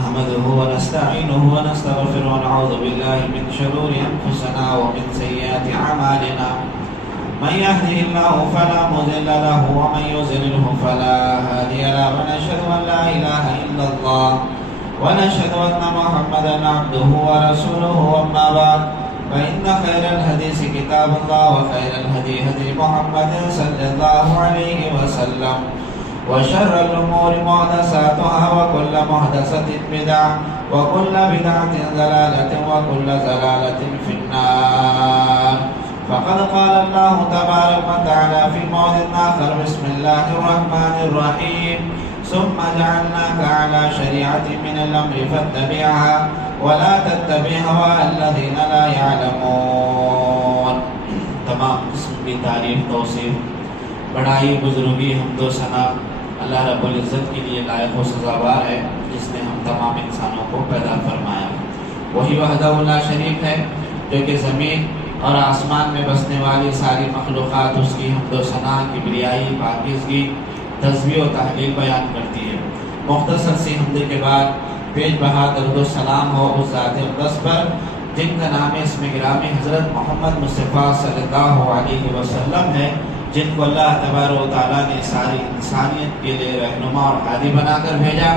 نحمده ونستعينه ونستغفره ونعوذ بالله من شرور أنفسنا ومن سيئات أعمالنا من يهده الله فلا مضل له ومن يضلله فلا هادي له ونشهد أن لا إله إلا الله ونشهد أن محمدا عبده ورسوله أما بعد فإن خير الحديث كتاب الله وخير الهدي هدي محمد صلى الله عليه وسلم وشر الأمور محدثاتها وكل محدثة بدعة وكل بدعة ضلالة وكل ضلالة في النار. فقد قال الله تبارك وتعالى في موضع آخر: بسم الله الرحمن الرحيم ثم جعلناك على شريعة من الأمر فاتبعها ولا تتبع هوى الذين لا يعلمون. تمام قسم کی تعریف توصیف بڑائی بزرگی حمد و ثنا اللہ رب العزت کے لیے لائق و سزاوار ہے جس نے ہم تمام انسانوں کو پیدا فرمایا. وہی وحدہ لا شریک ہے جو کہ زمین اور آسمان میں بسنے والی ساری مخلوقات اس کی حمد و ثنا کبریائی پاکیزگی تسبیح و تحلیل بیان کرتی ہے. مختصر سی حمد کے بعد پیش بہا درود و سلام ہو اس ذات اقدس پر جن کا نام اسم گرامی حضرت محمد مصطفیٰ صلی اللہ علیہ وسلم ہے، جن کو اللہ تبارک و تعالیٰ نے ساری انسانیت کے لیے رہنما اور ہادی بنا کر بھیجا.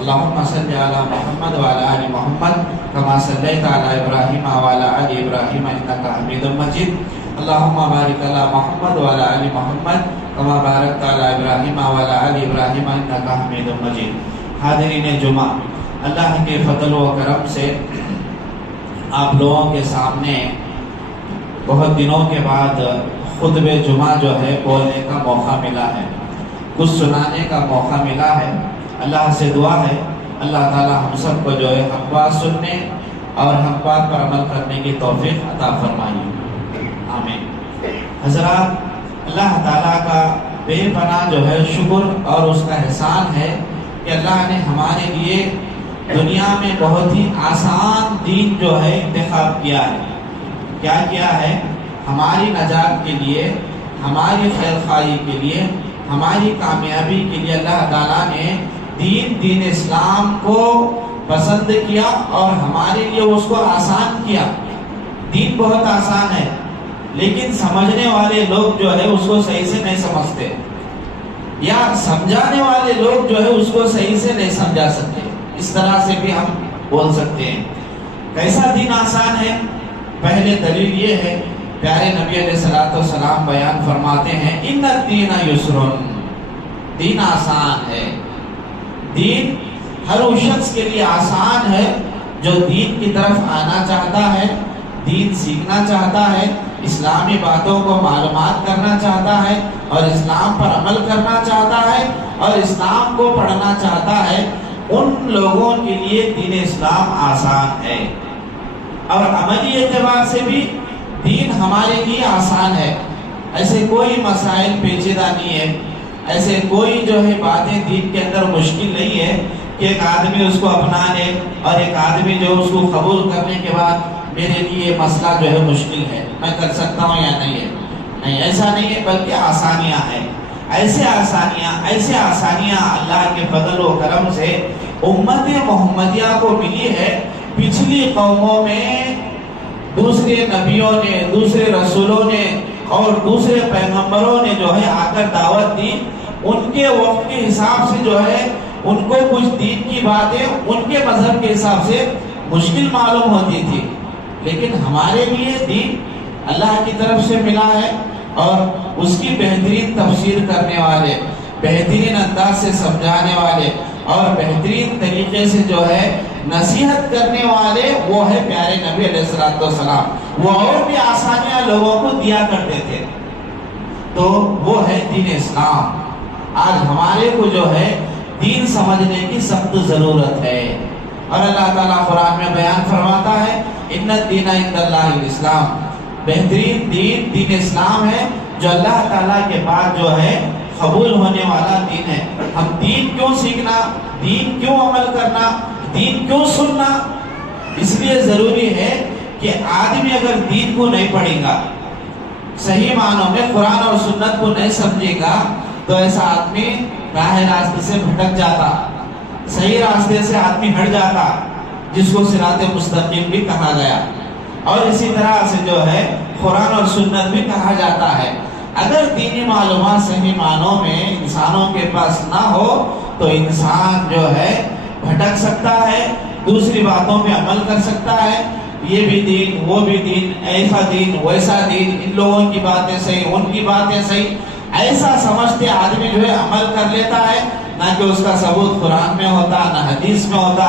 اللہم صلی علی محمد وعلی آل محمد کما صلیت علی ابراہیم وعلی آل ابراہیم انک حمید مجید. اللہم بارک علی محمد وعلی آل محمد کما بارکت علی ابراہیم وعلی آل ابراہیم انک حمید مجید. حاضرین جمعہ، اللہ کے فضل و کرم سے آپ لوگوں کے سامنے بہت دنوں کے بعد خطبہ جمعہ جو ہے بولنے کا موقع ملا ہے، کچھ سنانے کا موقع ملا ہے. اللہ سے دعا ہے اللہ تعالی ہم سب کو جو ہے حق بات سننے اور حق بات پر عمل کرنے کی توفیق عطا فرمائے، آمین. حضرات، اللہ تعالیٰ کا بے پناہ جو ہے شکر اور اس کا احسان ہے کہ اللہ نے ہمارے لیے دنیا میں بہت ہی آسان دین جو ہے انتخاب کیا ہے. کیا کیا ہے؟ ہماری نجات کے لیے، ہماری خیر خواہی کے لیے، ہماری کامیابی کے لیے اللہ تعالیٰ نے دین اسلام کو پسند کیا اور ہمارے لیے اس کو آسان کیا. دین بہت آسان ہے لیکن سمجھنے والے لوگ جو ہے اس کو صحیح سے نہیں سمجھتے، یا سمجھانے والے لوگ جو ہے اس کو صحیح سے نہیں سمجھا سکتے. اس طرح سے بھی ہم بول سکتے ہیں. کیسا دین آسان ہے؟ پہلے دلیل یہ ہے، پیارے نبی علیہ الصلوۃ والسلام بیان فرماتے ہیں: ان الدین یسر، دین آسان ہے. دین ہر اس شخص کے لیے آسان ہے جو دین کی طرف آنا چاہتا ہے، دین سیکھنا چاہتا ہے، اسلامی باتوں کو معلومات کرنا چاہتا ہے اور اسلام پر عمل کرنا چاہتا ہے اور اسلام کو پڑھنا چاہتا ہے، ان لوگوں کے لیے دین اسلام آسان ہے۔ اور عملی اعتبار سے بھی دین ہمارے لیے آسان ہے۔ ایسے کوئی مسائل پیچیدہ نہیں ہے، ایسے کوئی جو ہے باتیں دین کے اندر مشکل نہیں ہے کہ ایک آدمی اس کو اپنا لے اور ایک آدمی جو اس کو قبول کرنے کے بعد میرے لیے مسئلہ جو ہے مشکل ہے، میں کر سکتا ہوں یا نہیں ہے۔ نہیں، ایسا نہیں ہے، بلکہ آسانیاں ہیں۔ ایسے آسانیاں اللہ کے فضل و کرم سے امت محمدیہ کو ملی ہے۔ پچھلی قوموں میں دوسرے نبیوں نے، دوسرے رسولوں نے اور دوسرے پیغمبروں نے جو ہے آ کر دعوت دی، ان کے وقت کے حساب سے جو ہے ان کو کچھ دین کی باتیں ان کے مذہب کے حساب سے مشکل معلوم ہوتی تھی، لیکن ہمارے لیے دین اللہ کی طرف سے ملا ہے اور اس کی بہترین تفسیر کرنے والے، بہترین انداز سے سمجھانے والے اور بہترین طریقے سے جو ہے نصیحت کرنے والے وہ ہے پیارے نبی علیہ السلام۔ وہ اور بھی آسانیاں لوگوں کو دیا کرتے تھے، تو وہ ہے دین اسلام۔ آج ہمارے کو جو ہے دین سمجھنے کی سخت ضرورت ہے، اور اللہ تعالیٰ قرآن میں بیان فرماتا ہے ان الدین عند اللہ الاسلام، بہترین دین دین اسلام ہے جو اللہ تعالیٰ کے بعد جو ہے قبول ہونے والا دین ہے۔ ہم دین کیوں سیکھنا، دین کیوں عمل کرنا، دین کیوں سننا؟ اس لیے ضروری ہے کہ آدمی اگر دین کو نہیں پڑھے گا، صحیح معنوں میں قرآن اور سنت کو نہیں سمجھے گا، تو ایسا آدمی راہ راستے سے بھٹک جاتا، صحیح راستے سے آدمی ہٹ جاتا، جس کو صراط مستقیم بھی کہا گیا۔ اور اسی طرح سے جو ہے قرآن اور سنت بھی کہا جاتا ہے۔ اگر دینی معلومات صحیح معنوں میں انسانوں کے پاس نہ ہو تو انسان جو ہے بھٹک سکتا ہے، دوسری باتوں پہ عمل کر سکتا ہے، یہ بھی دین، وہ بھی دین، ایسا دین، ویسا دین، ان لوگوں کی باتیں صحیح، ان کی باتیں صحیح، ایسا سمجھتے آدمی جو ہے عمل کر لیتا ہے، نہ کہ اس کا ثبوت قرآن میں ہوتا، نہ حدیث میں ہوتا،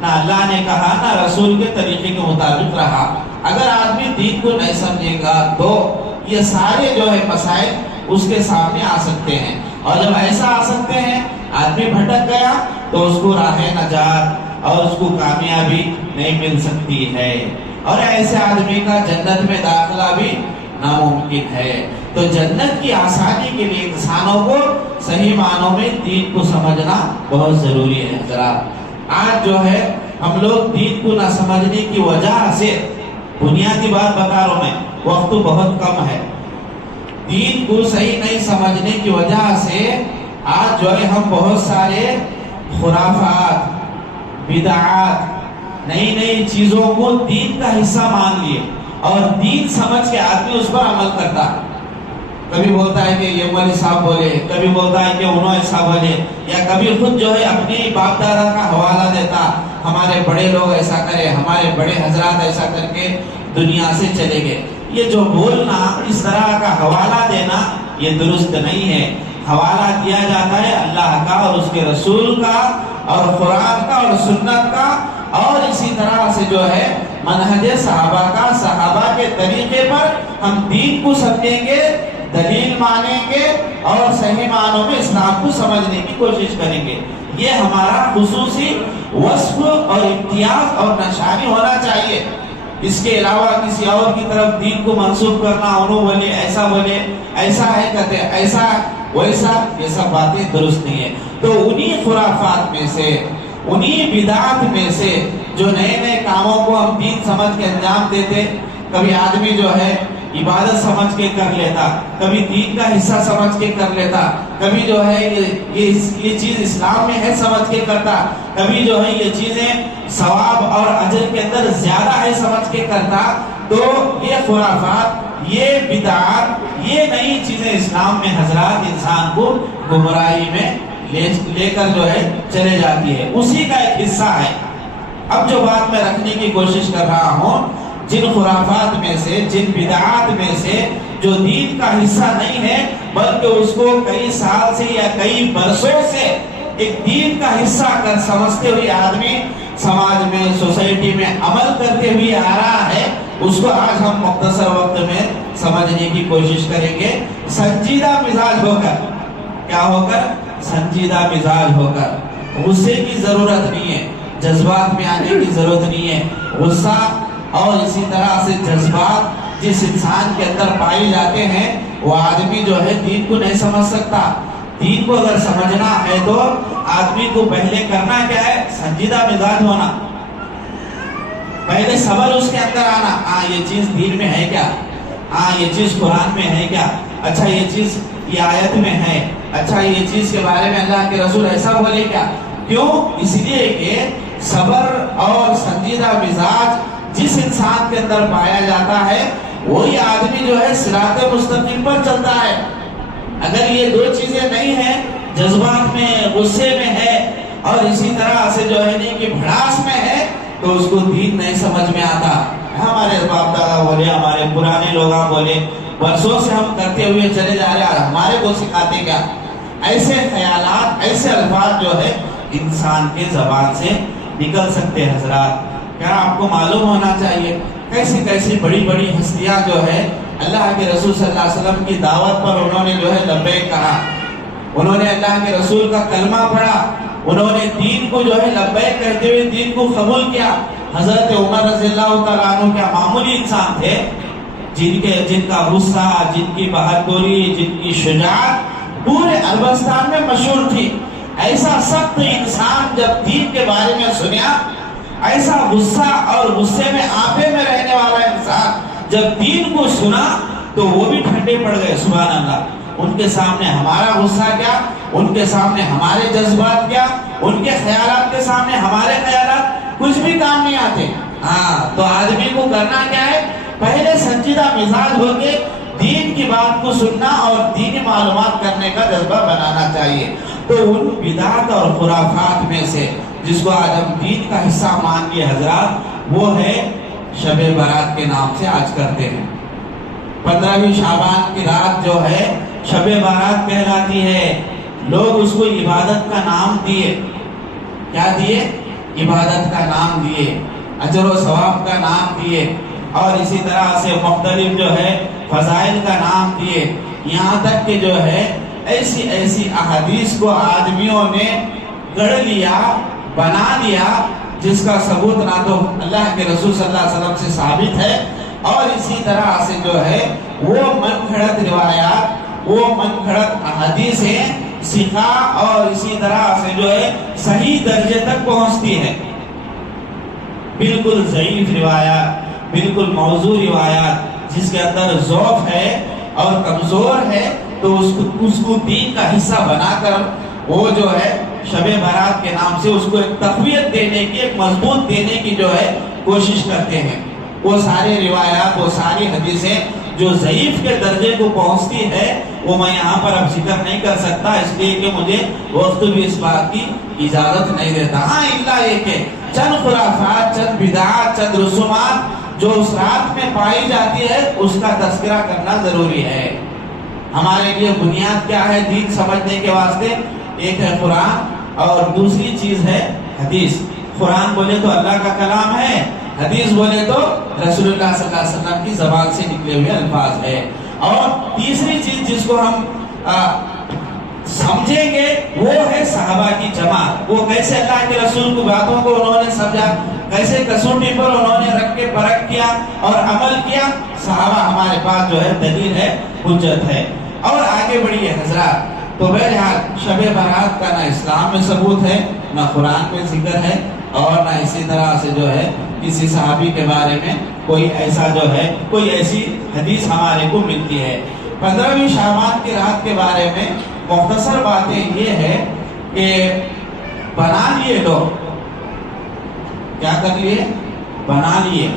نہ اللہ نے کہا، نہ رسول کے طریقے کے مطابق رہا۔ اگر آدمی دین کو نہیں سمجھے گا تو یہ سارے جو ہے مسائل اس کے سامنے آ سکتے ہیں، اور جب ایسا آ سکتے ہیں آدمی بھٹک گیا تو اس کو راہ نجات اور اس کو کامیابی نہیں مل سکتی ہے، اور ایسے آدمی کا جنت میں داخلہ بھی ناممکن ہے۔ تو جنت کی آسانی کے لیے انسانوں کو صحیح معنوں میں دین کو سمجھنا بہت ضروری ہے۔ حضرات، آج جو ہے ہم لوگ دین کو نہ سمجھنے کی وجہ سے، بنیادی بات بتا رہا ہوں میں، وقت بہت کم ہے، دین کو صحیح نہیں سمجھنے کی وجہ سے آج جو ہے ہم بہت سارے خرافات، بدعات، نئی نئی چیزوں کو دین کا حصہ مان لیے اور دین سمجھ کے آدمی اس پر عمل کرتا۔ کبھی بولتا ہے کہ یہ مولوی صاحب بولے، کبھی بولتا ہے کہ انہوں ایسا بولے، یا کبھی خود جو ہے اپنی باپ دادا کا حوالہ دیتا، ہمارے بڑے لوگ ایسا کرے، ہمارے بڑے حضرات ایسا کر کے دنیا سے چلے گئے۔ یہ جو بولنا، اس طرح کا حوالہ دینا، یہ درست نہیں ہے۔ حوالہ دیا جاتا ہے اللہ کا اور اس کے رسول کا اور قرآن کا اور سنت کا، اور اسی طرح سے جو ہے منہج صحابہ کا، صحابہ کے طریقے پر ہم دین کو سمجھیں گے، دلیل مانیں گے اور صحیح معنوں میں اسلام کو سمجھنے کی کوشش کریں گے۔ یہ ہمارا خصوصی وصف اور امتیاز اور نشانی ہونا چاہیے۔ اس کے علاوہ کسی اور کی طرف دین کو منسوب کرنا، انہوں بولے، ایسا ہے کہتے ہیں، ایسا ویسا، یہ سب باتیں درست نہیں ہے۔ تو انہی خرافات میں سے، انہی بدعات میں سے جو نئے نئے کاموں کو ہم دین سمجھ کے انجام دیتے، کبھی آدمی جو ہے عبادت سمجھ کے کر لیتا، کبھی دین کا حصہ سمجھ کے کر لیتا، کبھی جو ہے یہ چیز اسلام میں ہے سمجھ کے کرتا، کبھی جو ہے یہ چیزیں ثواب اور اجر کے اندر زیادہ ہے سمجھ کے کرتا۔ تو یہ خرافات، یہ بدعات، یہ نئی چیزیں اسلام میں حضرات انسان کو گمراہی میں لے کر جو ہے چلے جاتی ہے، اسی کا ایک حصہ ہے۔ اب جو بات میں رکھنے کی کوشش کر رہا ہوں، جن خرافات میں سے، جن بدعات میں سے جو دین کا حصہ نہیں ہے بلکہ اس کو کئی سال سے یا کئی برسوں سے ایک دین کا حصہ کر سمجھتے ہوئے آدمی سماج میں، سوسائٹی میں عمل کرتے ہوئے آ رہا ہے، اس کو آج ہم مختصر وقت میں سمجھنے کی کوشش کریں گے، سنجیدہ مزاج ہو کر، کیا ہو کر؟ سنجیدہ مزاج ہو کر، غصے کی ضرورت نہیں ہے، جذبات میں آنے کی ضرورت نہیں ہے۔ غصہ اور اسی طرح سے جذبات جس انسان کے اندر پائے جاتے ہیں، وہ آدمی جو ہے دین کو نہیں سمجھ سکتا۔ دین کو اگر سمجھنا ہے تو آدمی کو پہلے کرنا کیا ہے؟ سنجیدہ مزاج ہونا، پہلے صبر اس کے اندر آنا۔ یہ چیز دین میں ہے کیا؟ یہ چیز قرآن میں ہے کیا؟ اچھا یہ چیز یہ آیت میں ہے، اچھا یہ چیز کے بارے میں اللہ کے رسول ایسا بولے کیا؟ کیوں؟ اس لیے کہ صبر اور سنجیدہ مزاج جس انسان کے اندر پایا جاتا ہے، وہی آدمی جو ہے صراط مستقیم پر چلتا ہے۔ اگر یہ دو چیزیں نہیں ہیں، جذبات میں، غصے میں ہے، اور اسی طرح سے جو ہے نہیں کہ بھڑاس میں ہے، تو اس کو دین نہیں سمجھ میں آتا۔ ہمارے باپ دادا بولے، ہمارے پرانے لوگ بولے، برسوں سے ہم کرتے ہوئے چلے جا رہے ہیں، اور ہمارے کو سکھاتے کیا؟ ایسے خیالات، ایسے الفاظ جو ہے انسان کے زبان سے نکل سکتے ہیں۔ حضرات کیا آپ کو معلوم ہونا چاہیے کیسی کیسی بڑی بڑی ہستیاں جو ہے اللہ کے رسول صلی اللہ علیہ وسلم کی دعوت پر انہوں نے جو ہے لبیک کہا، انہوں نے اللہ کے رسول کا کلمہ پڑھا، انہوں نے دین کو جو ہے لبیک کہتے ہوئے دین کو قبول کیا۔ حضرت عمر رضی اللہ تعالیٰ عنہ کیا معمولی انسان تھے؟ جن کا غصہ، جن کی بہادری، جن کی شجاعت پورے عربستان میں مشہور تھی۔ ایسا سخت انسان جب دین کے بارے میں سنیا، ایسا غصہ اور غصے میں آپے میں رہنے والا انسان جب دین کو سنا تو وہ بھی ٹھنڈے پڑ گئے۔ سبحان اللہ، ان کے سامنے ہمارا غصہ کیا، ان کے سامنے ہمارے جذبات کیا، ان کے خیالات کے سامنے ہمارے خیالات کچھ بھی کام نہیں آتے۔ تو آدمی کو کرنا کیا ہے؟ پہلے سنجیدہ مزاج ہو کے دین کی بات کو سننا اور دینی معلومات کرنے کا جذبہ بنانا چاہیے۔ تو ان بدعات اور خرافات میں سے جس کو آج ہم دین کا حصہ مان لیے حضرات، وہ ہے شب برات کے نام سے آج کرتے ہیں۔ 15ویں شعبان کی رات جو ہے شب برات کہلاتی ہے۔ لوگ اس کو عبادت کا نام دیے، کیا دیے؟ عبادت کا نام دیے، اجر و ثواب کا نام دیے، اور اسی طرح سے مختلف جو ہے فضائل کا نام دیے، یہاں تک کہ جو ہے ایسی ایسی احادیث کو آدمیوں نے گڑھ لیا، بنا لیا، جس کا ثبوت نہ تو اللہ کے رسول صلی اللہ علیہ وسلم سے ثابت ہے، اور اسی طرح سے جو ہے وہ من گھڑت روایات، وہ من گھڑت احادیثیں سکھا اور اسی طرح سے جو ہے صحیح درجے تک پہنچتی ہے۔ بالکل ضعیف روایات، بالکل موضوع روایات جس کے اندر ضعف ہے اور کمزور ہے، تو اس کو دین کا حصہ بنا کر وہ جو ہے شب برات کے نام سے اس کو ایک تقویت دینے کی، ایک مضبوط دینے کی جو ہے کوشش کرتے ہیں۔ وہ سارے روایات، وہ ساری حدیثیں جو ضعیف کے درجے کو پہنچتی ہے، وہ میں یہاں پر اب ذکر نہیں کر سکتا، اس لیے کہ مجھے وقت بھی اس بات کی اجازت نہیں دیتا۔ الا یہ کہ چند خرافات، چند بدعات، چند رسومات جو اس رات میں پائی جاتی ہے، اس کا تذکرہ کرنا ضروری ہے۔ ہمارے لیے بنیاد کیا ہے دین سمجھنے کے واسطے؟ ایک ہے قرآن اور دوسری چیز ہے حدیث۔ قرآن بولے تو اللہ کا کلام ہے، حدیث بولے تو رسول اللہ صلی اللہ علیہ وسلم کی زبان سے نکلے ہوئے الفاظ ہے۔ اور تیسری چیز جس کو ہم سمجھیں گے وہ ہے صحابہ کی جماعت۔ وہ کیسے اللہ کے رسول کی باتوں کو انہوں نے سمجھا، کیسے کسوٹی پر انہوں نے رکھ کے پرکھ کیا اور عمل کیا۔ صحابہ ہمارے پاس جو ہے دلیل ہے، حجت ہے۔ اور آگے بڑھیے حضرات، تو بہرحال شب برات کا نہ اسلام میں ثبوت ہے، نہ قرآن میں ذکر ہے، اور نہ اسی طرح سے جو ہے کسی صحابی کے بارے میں کوئی ایسا جو ہے کوئی ایسی حدیث ہمارے کو ملتی ہے۔ 15ویں شعبان کی رات کے بارے میں مختصر باتیں یہ ہے کہ بنا لیے لوگ، کیا کر لیے؟ بنا لیے،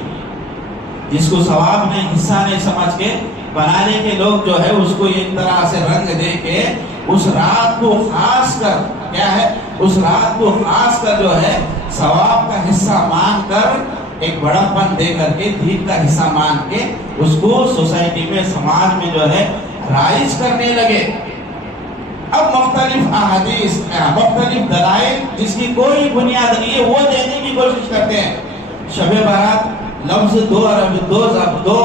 جس کو ثواب نے حصہ نہیں سمجھ کے بنانے کے لوگ جو ہے اس کو ایک طرح سے رنگ دے کے اس رات کو خاص کر کیا ہے، اس رات کو خاص کر جو ہے ثواب کا حصہ مان کر، ایک بڑا پن دے کر کے، دین کا حصہ مان کے اس کو سوسائٹی میں، سماج میں جو ہے رائج کرنے لگے۔ اب مختلف احادیث، مختلف دلائل جس کی کوئی بنیاد نہیں ہے، وہ دینے کی کوشش کرتے ہیں۔ شب برات لفظ دو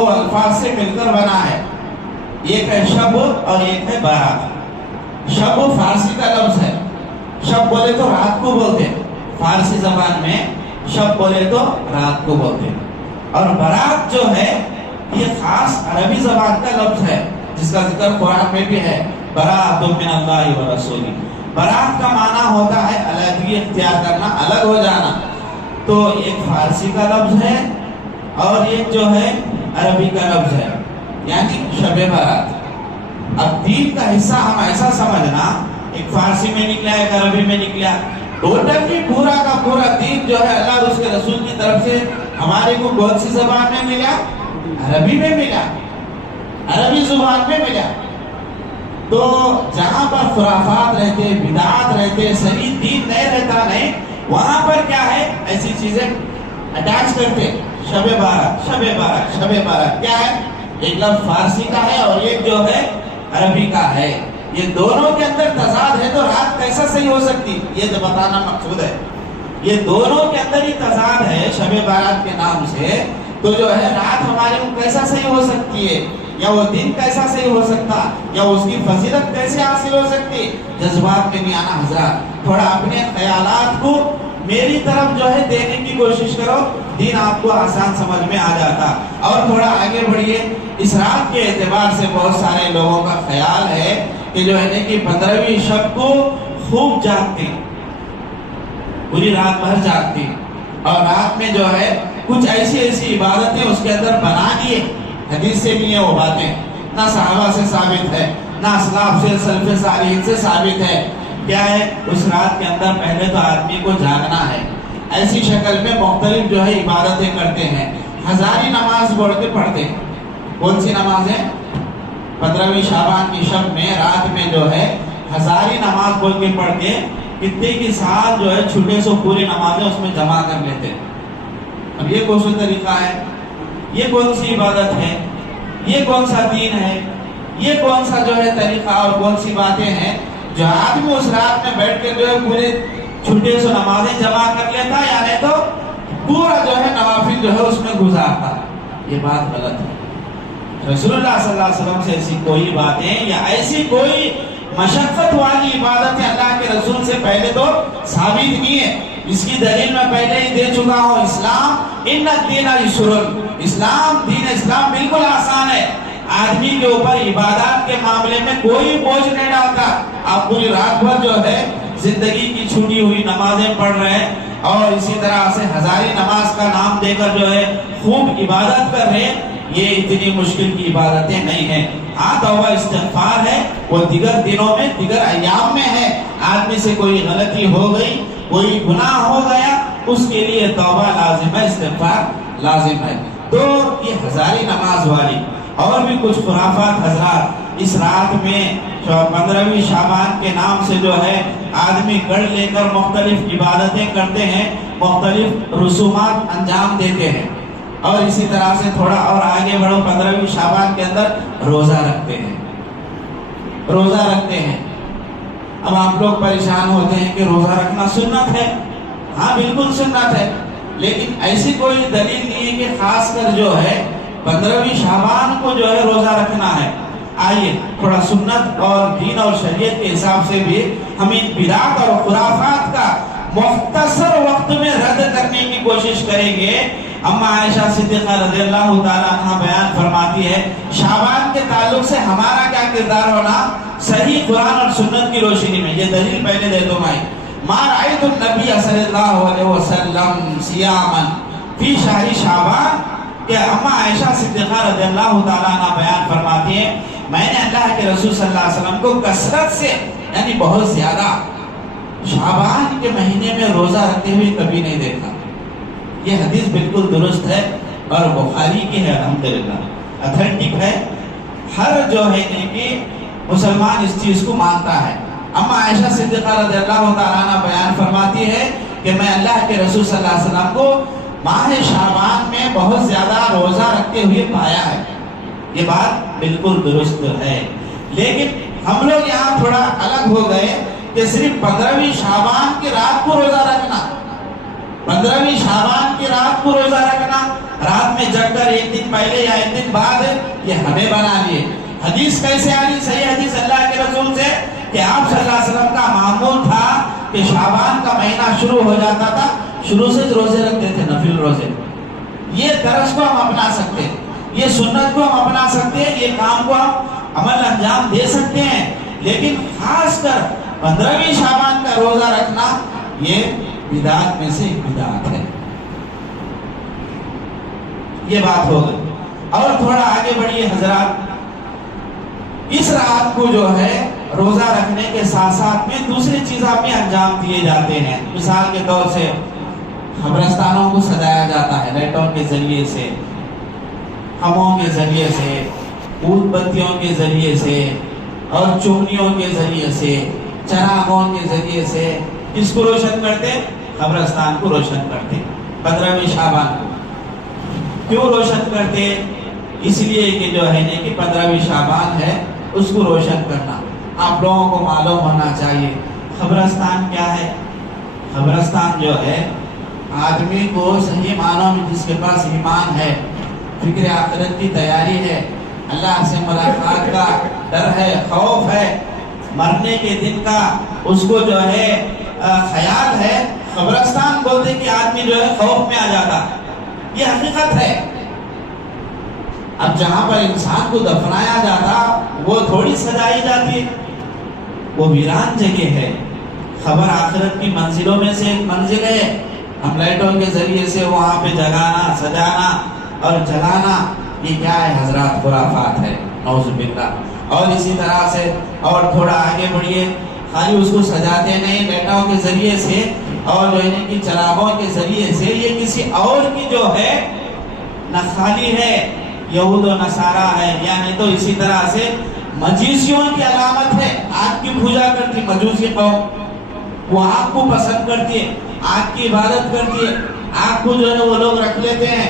الفاظ سے مل کر بنا ہے، ایک ہے شب اور ایک ہے برات۔ شب فارسی کا لفظ ہے، شب بولے تو رات کو بولتے ہیں، فارسی زبان میں شب بولے تو رات کو بولتے ہیں، اور برات جو ہے یہ خاص عربی زبان کا لفظ ہے جس کا ذکر قرآن میں بھی ہے، برات من اللہ و رسولہ۔ برات کا معنی ہوتا ہے علیحدگی اختیار کرنا، الگ ہو جانا، تو ایک فارسی کا لفظ ہے اور ایک جو ہے عربی کا لفظ ہے، یعنی شب برات۔ اب دین کا حصہ ہم ایسا سمجھنا، ایک فارسی میں نکلا ایک عربی میں نکلا، ٹوٹلی پورا کا پورا دین جو ہے اللہ اور اس کے رسول کی طرف سے ہمارے کو کون سی زبان میں ملا؟ عربی میں ملا، عربی زبان میں ملا۔ تو جہاں پر خرافات رہتے، بدعات رہتے، صحیح دین نہیں رہتا نہیں، وہاں پر کیا ہے ایسی چیزیں اٹیچ کرتے، شب بارات، شب بارات، شب بارات کیا ہے؟ ایک لفظ فارسی کا ہے اور ایک جو ہے عربی کا ہے، یہ دونوں کے اندر تضاد ہے، تو رات کیسا صحیح ہو سکتی؟ یہ تو بتانا مقصود ہے، یہ دونوں کے اندر ہی تضاد ہے شب بارات کے نام سے، تو جو ہے رات ہمارے کو کیسا صحیح ہو سکتی ہے، یا وہ دن کیسا صحیح ہو سکتا، یا اس کی فضیلت کیسے حاصل ہو سکتی؟ جذبات میں نہیں آنا حضرات، تھوڑا اپنے خیالات کو میری طرف جو ہے دینے کی کوشش کرو، دین آپ کو آسان سمجھ میں آ جاتا۔ اور تھوڑا آگے بڑھیے، اس رات کے اعتبار سے بہت سارے لوگوں کا خیال ہے کہ جو ہے کہ 15ویں شب کو خوب جاگتے، پوری رات بھر جاگتے، اور رات میں جو ہے کچھ ایسی عبادتیں اس کے اندر بنا دیے، حدیث سے بھی ہے وہ باتیں، نہ صحابہ سے ثابت ہے، نہ اسلاف سے، سلف صالحین سے ثابت ہے۔ کیا ہے؟ اس رات کے اندر پہلے تو آدمی کو جاگنا ہے، ایسی شکل میں مختلف جو ہے عبادتیں کرتے ہیں، ہزاری نماز بڑھ کے پڑھتے ہیں۔ کون سی نماز ہے؟ 15ویں شعبان کی شب میں رات میں جو ہے ہزاری نماز بول کے پڑھتے، کتنے کی سال جو ہے چھوٹے سو پوری نمازیں اس میں جمع کر لیتے۔ اب یہ کون سا طریقہ ہے؟ یہ کون سی عبادت ہے؟ یہ کون سا دین ہے؟ یہ کون سا جو ہے طریقہ اور کون سی باتیں ہیں جو آدمی اس رات میں بیٹھ کے جو ہے پورے چھوٹے سو نمازیں جمع کر لیتا، یعنی تو پورا جو ہے نوافل جو ہے اس میں گزارتا؟ یہ بات غلط ہے۔ رسول اللہ صلی اللہ علیہ وسلم سے ایسی کوئی باتیں یا ایسی کوئی مشقت والی عبادتیں اللہ کے رسول سے پہلے تو ثابت نہیں ہے۔ اس کی دلیل میں پہلے ہی دے چکا ہوں، اسلام ان الدین یسر، اسلام دین اسلام بالکل آسان ہے، آدمی کے اوپر عبادات کے معاملے میں کوئی بوجھ نہیں ڈالتا۔ آپ پوری رات بھر جو ہے زندگی کی چھوٹی ہوئی نمازیں پڑھ رہے ہیں اور اسی طرح سے ہزاری نماز کا نام دے کر جو ہے خوب عبادت کر رہے ہیں، یہ اتنی مشکل کی عبادتیں نہیں ہیں۔ ہاں توبہ استغفار ہے، وہ دیگر دنوں میں دیگر ایام میں ہے۔ آدمی سے کوئی غلطی ہو گئی، کوئی گناہ ہو گیا، اس کے لیے توبہ لازم ہے، استغفار لازم ہے۔ تو یہ ہزاری نماز والی اور بھی کچھ خرافات حضرات اس رات میں 15ویں شعبان کے نام سے جو ہے آدمی گڑھ لے کر مختلف عبادتیں کرتے ہیں، مختلف رسومات انجام دیتے ہیں، اور اسی طرح سے تھوڑا اور آگے بڑھو، 15ویں شعبان کے اندر روزہ رکھتے ہیں، روزہ رکھتے ہیں۔ اب آپ لوگ پریشان ہوتے ہیں کہ روزہ رکھنا سنت ہے، ہاں بالکل سنت ہے، لیکن ایسی کوئی دلیل نہیں ہے کہ خاص کر جو ہے 15ویں شعبان کو جو ہے روزہ رکھنا ہے۔ آئیے تھوڑا سنت اور دین اور شریعت کے حساب سے بھی ہم ان بدعات اور خرافات کا مختصر وقت میں رد کرنے کی کوشش کریں گے۔ اما عائشہ صدیقہ رضی اللہ تعالیٰ عنہ بیان فرماتی ہے شعبان کے تعلق سے ہمارا کیا کردار ہونا، صحیح قرآن اور سنت کی روشنی میں۔ یہ دلیل پہلے دے دو بھائی، ما رأیت النبی صلی اللہ علیہ وسلم صیاما فی شہر شعبان، کہ اما عائشہ صدیقہ رضی اللہ تعالیٰ عنہ بیان فرماتی ہے میں نے اللہ کے رسول صلی اللہ علیہ وسلم کو کثرت سے یعنی بہت زیادہ شعبان کے مہینے میں روزہ رکھتے ہوئے کبھی نہیں دیکھا۔ یہ حدیث بالکل درست ہے اور بخاری کی ہے، الحمدللہ اتھینٹک ہے، ہر جو ہے کہ مسلمان اس چیز کو مانتا ہے۔ اما عائشہ صدیقہ رضی اللہ تعالیٰ عنہ بیان فرماتی ہے کہ میں اللہ کے رسول صلی اللہ علیہ وسلم کو ماہ شعبان میں بہت زیادہ روزہ رکھتے ہوئے پایا ہے۔ یہ بات بالکل درست ہے، لیکن ہم لوگ یہاں تھوڑا الگ ہو گئے کہ صرف 15ویں شعبان کی رات کو روزہ رکھنا، 15ویں شعبان کی رات کو روزہ رکھنا، رات میں جگ کر ایک دن پہلے یا ایک دن بعد یہ ہمیں بنا لیے. حدیث کیسے آ رہی؟ صحیح حدیث اللہ کے رسول سے کہ آپ صلی اللہ علیہ وسلم کا معمول تھا کہ شعبان کا مہینہ شروع ہو جاتا تھا، شروع سے روزے رکھتے تھے، نفل روزے. یہ طرز کو ہم اپنا سکتے ہیں، یہ سنت کو ہم اپنا سکتے ہیں، یہ کام کو ہم عمل انجام دے سکتے ہیں. لیکن خاص کر 15ویں شعبان کا روزہ رکھنا یہ بدعت میں سے ایک بدعت ہے. یہ بات ہو گئی. اور تھوڑا آگے بڑھیے حضرات. اس رات کو جو ہے روزہ رکھنے کے ساتھ ساتھ میں دوسری چیزیں بھی انجام دیے جاتے ہیں. مثال کے طور سے قبرستانوں کو سجایا جاتا ہے لائٹوں کے ذریعے سے، خموں کے ذریعے سے، اود بتیوں کے ذریعے سے اور چمنیوں کے ذریعے سے، چراغوں کے ذریعے سے. کس کو روشن کرتے؟ قبرستان کو روشن کرتے 15ویں شعبان کو. کیوں روشن کرتے؟ اس لیے کہ جو ہے کہ 15ویں شعبان ہے اس کو روشن کرنا. آپ لوگوں کو معلوم ہونا چاہیے قبرستان کیا ہے. قبرستان جو ہے آدمی کو صحیح معنوں میں جس کے پاس ایمان ہے، فکر آخرت کی تیاری ہے، اللہ سے ملاقات کا ڈر ہے، خوف ہے، مرنے کے دن کا اس کو جو ہے خیال ہے، قبرستان بولتے کہ آدمی جو ہے خوف میں آ جاتا. یہ حقیقت ہے. اب جہاں پر انسان کو دفنایا جاتا وہ تھوڑی سجائی جاتی ہے، وہ ویران جگہ ہے. خبر آخرت کی منزلوں میں سے ایک منزل ہے. ہم لائٹوں کے ذریعے سے وہاں پہ جگانا، سجانا اور جلانا یہ کیا ہے حضرات؟ خرافات ہے، نعوذ باللہ. اور اسی طرح سے اور تھوڑا آگے بڑھیے، خالی اس کو سجاتے نہیں لائٹوں کے ذریعے سے اور جو ہے کہ چراغوں کے ذریعے سے، یہ کسی اور کی جو ہے نخالی ہے، یہود و نصارہ ہے. یعنی تو اسی طرح سے مجوسیوں کی علامت ہے. آگ کی پوجا کرتی مجوسی قوم، وہ آگ کو پسند کرتی ہے، آگ کی عبادت کرتی ہے. آگ کو جو ہے وہ لوگ رکھ لیتے ہیں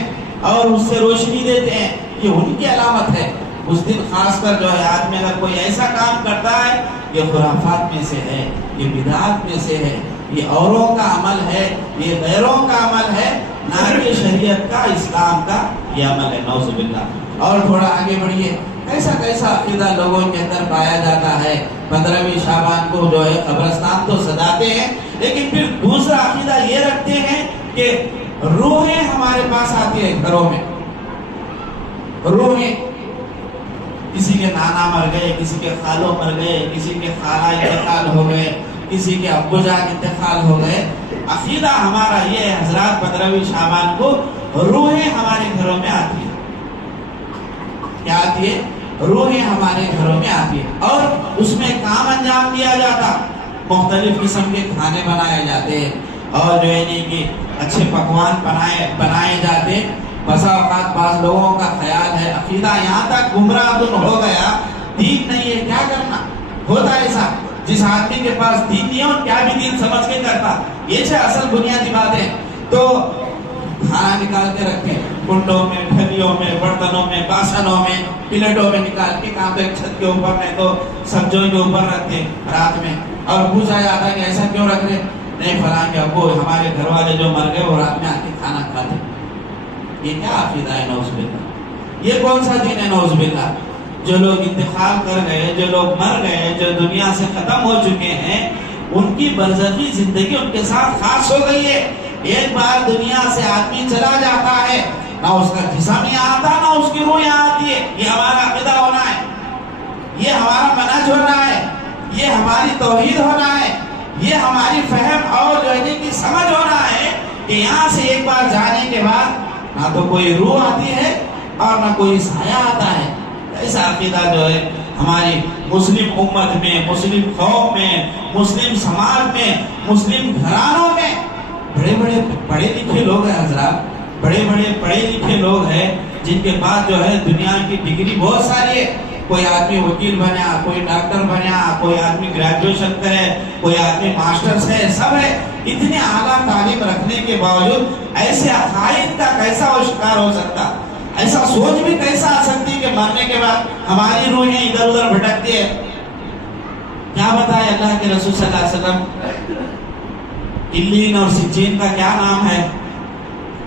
اور اس سے روشنی دیتے ہیں. یہ ان کی علامت ہے. اس دن خاص کر جو ہے آدمی اگر کوئی ایسا کام کرتا ہے یہ خرافات میں سے ہے، یہ بدعات میں سے ہے، یہ اوروں کا عمل ہے، یہ غیروں کا عمل ہے، نہ کہ شریعت کا، اسلام کا یہ عمل ہے. نعوذ باللہ. اور تھوڑا آگے بڑھیے. کیسا کیسا عقیدہ لوگوں کے اندر پایا جاتا ہے. 15ویں شعبان کو جو ہے قبرستان تو سجاتے ہیں، لیکن پھر دوسرا عقیدہ یہ رکھتے ہیں کہ روحیں ہمارے پاس آتی ہیں گھروں میں. روحیں، کسی کے نانا مر گئے، کسی کے خالو مر گئے، کسی کے خالہ انتقال ہو گئے، کسی کے ابو جان انتقال ہو گئے. عقیدہ ہمارا یہ ہے حضرات 15ویں شعبان کو روحیں ہمارے گھروں میں آتی ہیں. کیا آتی ہے؟ روحیں ہمارے گھروں میں آتی ہے. اور اس میں کام انجام دیا جاتا، مختلف قسم کے کھانے بنائے جاتے ہیں اور جو ہے کہ اچھے پکوان بنائے جاتے. بسا اوقات بعض لوگوں کا خیال ہے عقیدہ یہاں تک گمراہ ہو گیا، دین نہیں ہے، کیا کرنا ہوتا ہے ایسا. جس آدمی کے پاس دین نہیں ہے کیا بھی دین سمجھ کے کرتا. یہ چھے اصل بنیادی باتیں. تو کھانا نکال کے رکھتے کنڈوں میں، ڈھلیوں میں، برتنوں میں، باسنوں میں، پلیٹوں میں نکال کے کہاں پہ چھت کے اوپر نہیں تو سبزیوں کے اوپر رکھتے رات میں. اور پوچھا جاتا ہے کہ ایسا کیوں رکھ رہے؟ نہیں فلاں کہ ابو ہمارے گھر والے جو مر گئے وہ رات میں آ کے کھانا کھاتے. یہ کیا عقیدہ ہے؟ نعوذ باللہ. یہ کون سا دین ہے؟ نعوذ باللہ. جو لوگ انتقال کر گئے، جو لوگ مر گئے، جو دنیا سے ختم ہو چکے ہیں، ان کی برزخی زندگی ان کے ساتھ خاص ہو گئی ہے. ایک بار دنیا سے آدمی چلا جاتا ہے، نہ اس کا جسم یہاں آتا نہ اس کی روح یہاں آتی ہے. یہ ہمارا عقیدہ ہونا ہے، یہ ہمارا منہج ہونا ہے، یہ ہماری توحید ہونا ہے، یہ ہماری فہم اور جو ہے کہ سمجھ ہونا ہے کہ یہاں سے ایک بار جانے کے بعد نہ تو کوئی روح آتی ہے اور نہ کوئی سایہ آتا ہے. ایسا عقیدہ جو ہے ہماری مسلم امت میں، مسلم قوم میں، مسلم سماج میں، مسلم گھرانوں میں بڑے بڑے پڑھے لکھے لوگ ہیں حضرات. بڑے بڑے پڑھے لکھے لوگ ہیں جن کے پاس جو ہے دنیا کی ڈگری بہت ساری ہے. کوئی آدمی وکیل بنا، کوئی ڈاکٹر بنا، کوئی آدمی گریجویشن کرے، کوئی آدمی ماسٹرز ہے، سب ہے. اتنے اعلیٰ تعلیم رکھنے کے باوجود ایسے عقائد کا کیسا وہ شکار ہو سکتا؟ ایسا سوچ بھی کیسا آ سکتی کہ مرنے کے بعد ہماری روحیں ادھر ادھر بھٹکتی ہے؟ کیا بتائے اللہ کے رسول صلی اللہ علیہ وسلم؟ علیین اور سجین کا کیا نام ہے؟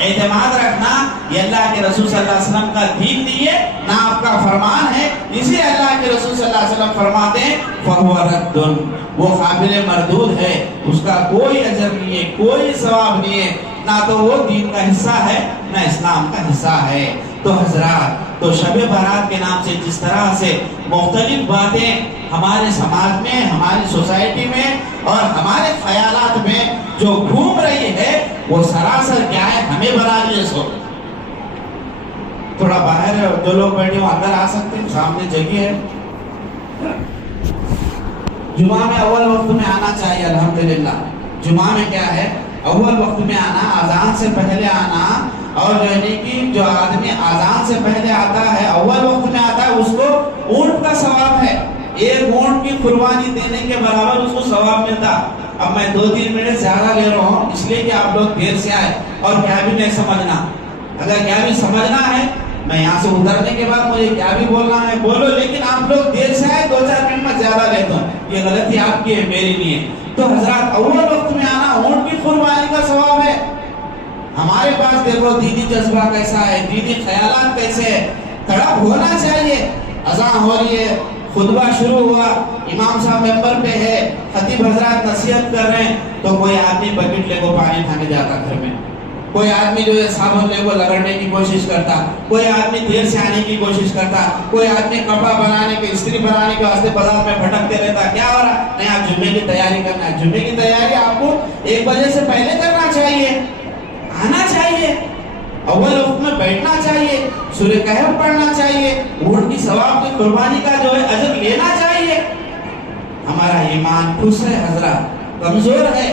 اعتماد رکھنا یہ اللہ کے رسول صلی اللہ علیہ وسلم کا دین نہیں ہے، نہ آپ کا فرمان ہے. اسی اللہ کے رسول صلی اللہ علیہ وسلم فرماتے ہیں فَهُوَ رَدٌّ، وہ قابل مردود ہے، اس کا کوئی اجر نہیں ہے، کوئی ثواب نہیں ہے، نہ تو وہ دین کا حصہ ہے نہ اسلام کا حصہ ہے. تو حضرات، تو شب برات کے نام سے جس طرح سے مختلف باتیں ہمارے سماج میں، ہماری سوسائٹی میں اور ہمارے خیالات میں جو گھوم رہی ہے وہ سراسر کیا ہے، ہمیں بنا لیے. سو تھوڑا باہر جو لوگ بیٹھے ہوں اندر آ سکتے ہیں، سامنے جگہ ہے. جمعہ میں اول وقت میں آنا چاہیے. الحمدللہ جمعہ میں کیا ہے، اول وقت میں آنا، اذان سے پہلے آنا. اور جو آدمی اذان سے پہلے آتا ہے، اول وقت میں آتا ہے، اس کو اونٹ کا ثواب ہے. ایک اونٹ کی قربانی دینے کے برابر اس کو ثواب ملتا. اب میں 2-3 منٹ زیادہ لے رہا ہوں اس لیے کہ آپ لوگ دیر سے آئے اور کیا بھی نہیں سمجھنا. اگر کیا بھی سمجھنا ہے، میں یہاں سے اترنے کے بعد مجھے کیا بھی بولنا ہے بولو، لیکن آپ لوگ دیر سے آئے، 2-4 منٹ میں زیادہ لیتا ہوں، یہ غلطی آپ کی ہے، میری نہیں ہے. تو حضرات، اول وقت میں آنا اونٹ کی قربانی کا ثواب ہے. ہمارے پاس دیکھو دینی جذبہ کیسا ہے، دینی خیالات کیسے ہے، تڑپ ہونا چاہیے. اذان ہو رہی ہے، خطبہ شروع ہوا، امام صاحب ممبر پہ ہے، خطیب حضرات نصیحت کر رہے ہیں، تو کوئی آدمی بکٹ لے کو پانی کھانے جاتا گھر میں، کوئی آدمی جو ہے صابن لے کو لگڑنے کی کوشش کرتا، کوئی آدمی دیر سے آنے کی کوشش کرتا، کوئی آدمی کپڑا بنانے کے، استری بنانے کے واسطے بازار میں بھٹکتے رہتا. کیا ہو رہا؟ نہیں، آپ جمعے کی تیاری کرنا ہے. جمعے کی تیاری آپ کو 1 بجے سے پہلے کرنا چاہیے، آنا چاہیے، اول وقت میں بیٹھنا چاہیے، سورہ کہف پڑھنا چاہیے، اونٹ کی ثواب کی قربانی کا جو ہے اجر لینا چاہیے. ہمارا ایمان ٹھوس ہے حضرات، کمزور ہے،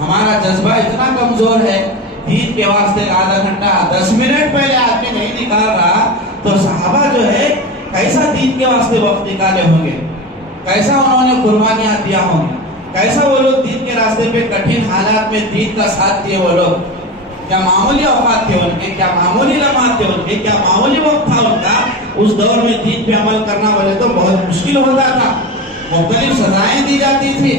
ہمارا جذبہ اتنا کمزور ہے. دین کے واسطے آدھا گھنٹہ 10 منٹ پہلے آدمی نہیں نکال رہا تو صحابہ جو ہے کیسا دین کے واسطے وقت نکالے ہوں گے، کیسا انہوں نے قربانیاں دیا ہوں گے، کیسا وہ لوگ دین کے راستے پہ کٹھن حالات میں دین کا ساتھ دیے. وہ لوگ کیا معمولی اوقات تھے ان کے، کیا معمولی لمحات تھے ان کے، کیا معمولی وقت تھا ان کا. اس دور میں دین پہ عمل کرنا بولے تو بہت مشکل ہوتا تھا، مختلف سزائیں دی جاتی تھی.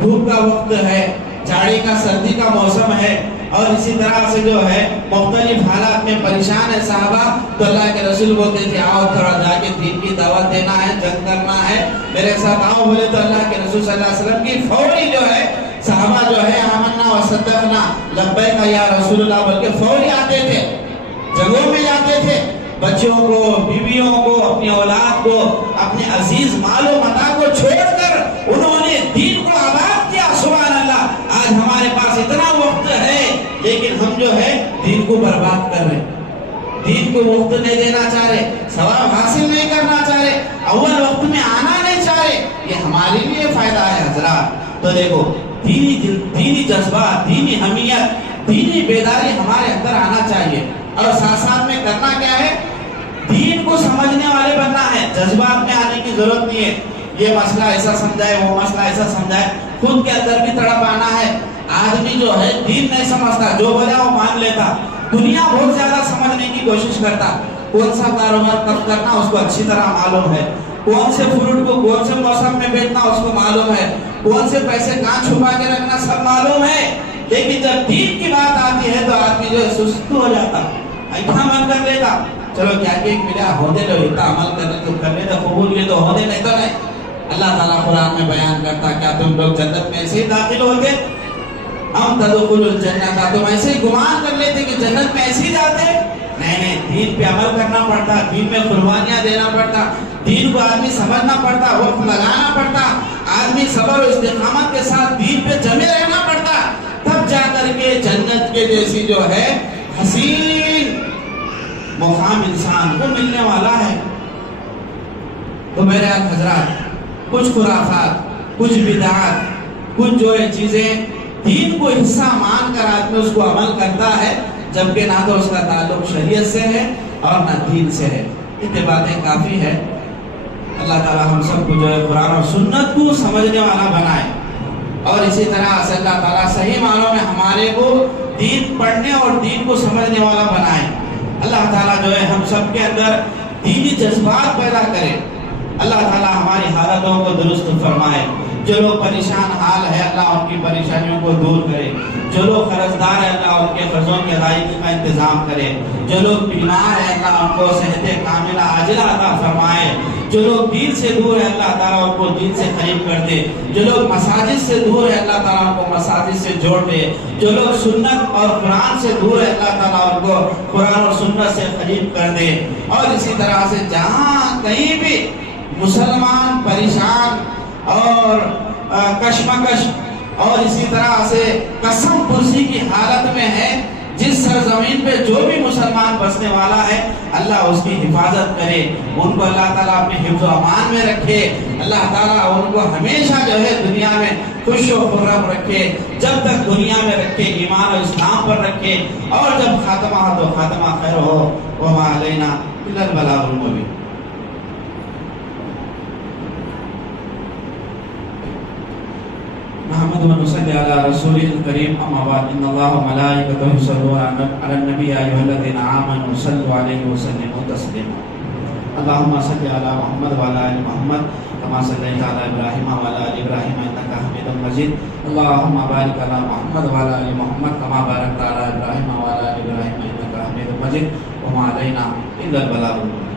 دھوپ کا وقت ہے، جاڑی کا، سردی کا موسم ہے، اور اسی طرح سے جو ہے مختلف حالات میں پریشان ہے صحابہ. تو اللہ کے رسول بولتے تھے آؤ تھوڑا جا کے دین کی دعوت دینا ہے، جنگ کرنا ہے، میرے ساتھ آؤ. بولے تو اللہ کے رسول صلی اللہ علیہ وسلم کی فوری جو ہے صحابہ جو ہے آمنا و صدقنا لبیک یا رسول اللہ بول کے فوری آتے تھے، جگہوں میں جاتے تھے. بچوں کو، بیویوں کو، اپنی اولاد کو، اپنے عزیز مال و متاع کو چھوڑ کر انہوں نے دین کو آباد کیا. سبحان اللہ. آج ہمارے پاس اتنا وقت ہے لیکن ہم جو ہے دین کو برباد کر رہے، دین کو وقت نہیں دینا چاہ رہے، ثواب حاصل نہیں کرنا چاہ رہے، اول وقت میں آنا نہیں چاہ رہے. یہ ہمارے لیے فائدہ ہے حضرات. تو دیکھو دینی جذبہ، دینی حمیت، دینی بیداری ہمارے اندر آنا چاہیے. اور ساتھ ساتھ میں کرنا کیا ہے، دین کو سمجھنے والے بننا ہے. جذبات میں آنے کی ضرورت نہیں ہے، یہ مسئلہ ایسا سمجھائے، وہ مسئلہ ایسا سمجھائے. خود کے اندر بھی تڑپ آنا ہے. آدمی جو ہے دین نہیں سمجھتا، جو بولا وہ مان لیتا. دنیا بہت زیادہ سمجھنے کی کوشش کرتا. کون سا کاروبار کب کرنا اس کو اچھی طرح معلوم ہے، کون سے فروٹ کو کون سے موسم میں بیچنا اس کو معلوم ہے، کون سے پیسے کہاں چھپا کے رکھنا سب معلوم ہے. لیکن جب دین کی بات آتی ہے تو آدمی جو ہے سست ہو جاتا، اتنا من کر لیتا، چلو کیا کہ ملا ہونے دو، اتنا عمل کرنے تو قبول یہ تو ہونے نہیں تو نہیں. اللہ تعالیٰ قرآن میں بیان کرتا کیا تم لوگ جنت میں ایسے ہی داخل ہوتے، ہم تدخلوا الجنہ، تم ایسے ہی گمان کر لیتے کہ جنت میں ایسے ہی جاتے. نہیں، دین پہ عمل کرنا پڑتا، دین میں قربانیاں دینا پڑتا، دین کو آدمی سمجھنا پڑتا، وقت لگانا پڑتا، آدمی صبر و استقامت کے ساتھ دین پہ جمے رہنا پڑتا، تب جا کر کے جنت کے جیسی جو ہے حسین مقام انسان کو ملنے والا ہے. تو میرے حضرات، کچھ خرافات، کچھ بدعات، کچھ جو ہے چیزیں دین کو حصہ مان کر آدمی اس کو عمل کرتا ہے، جبکہ نہ تو اس کا تعلق شریعت سے ہے اور نہ دین سے ہے. اتنی باتیں کافی ہے. اللہ تعالیٰ ہم سب کو جو ہے قرآن اور سنت کو سمجھنے والا بنائے، اور اسی طرح سے اللہ تعالیٰ صحیح معنوں میں ہمارے کو دین پڑھنے اور دین کو سمجھنے والا بنائے. اللہ تعالیٰ جو ہے ہم سب کے اندر دینی جذبات پیدا کرے. اللہ تعالیٰ ہماری حالتوں کو درست فرمائے. جو لوگ پریشان حال ہے اللہ ان کی پریشانیوں کو دور کرے، جو لوگ قرضدار ہے اللہ ان کے قرضوں کی ادائیگی کا انتظام کرے، جو لوگ بیمار ہے اللہ ان کو صحت کاملہ عاجلہ عطا فرمائے، جو لوگ دین سے دور ہے اللہ تعالیٰ ان کو دین سے قریب کر دے، جو لوگ مساجد سے دور ہے اللہ تعالیٰ ان کو مساجد سے جوڑ دے، جو لوگ سنت اور قرآن سے دور ہے اللہ تعالیٰ ان کو قرآن اور سنت سے قریب کر دے۔ اور اسی طرح سے جہاں کہیں بھی مسلمان پریشان اور کشمکش اور اسی طرح سے قسم پرسی کی حالت میں ہے، جس سرزمین پہ جو بھی مسلمان بسنے والا ہے اللہ اس کی حفاظت کرے، ان کو اللہ تعالیٰ اپنے حفظ و امان میں رکھے، اللہ تعالیٰ ان کو ہمیشہ جو ہے دنیا میں خوش و خرم رکھے، جب تک دنیا میں رکھے ایمان و اسلام پر رکھے، اور جب خاتمہ ہو تو خاتمہ خیر ہو، وما علینا الا البلاغ المبین۔ محمد و صلی علی رسول الکریم، اما بعد، ان اللہ و ملائکتہ یصلون علی النبی یا ایھا الذین آمنوا صلوا علیہ وسلموا تسلیما۔ اللہم صلی علی محمد و علی آل محمد کما صلیت علی ابراہیم و علی آل ابراہیم انک حمید مجید۔ اللہم بارک علی محمد و علی آل محمد کما بارکت علی ابراہیم و علی آل ابراہیم انک حمید مجید، وما علینا الا البلاغ المبین۔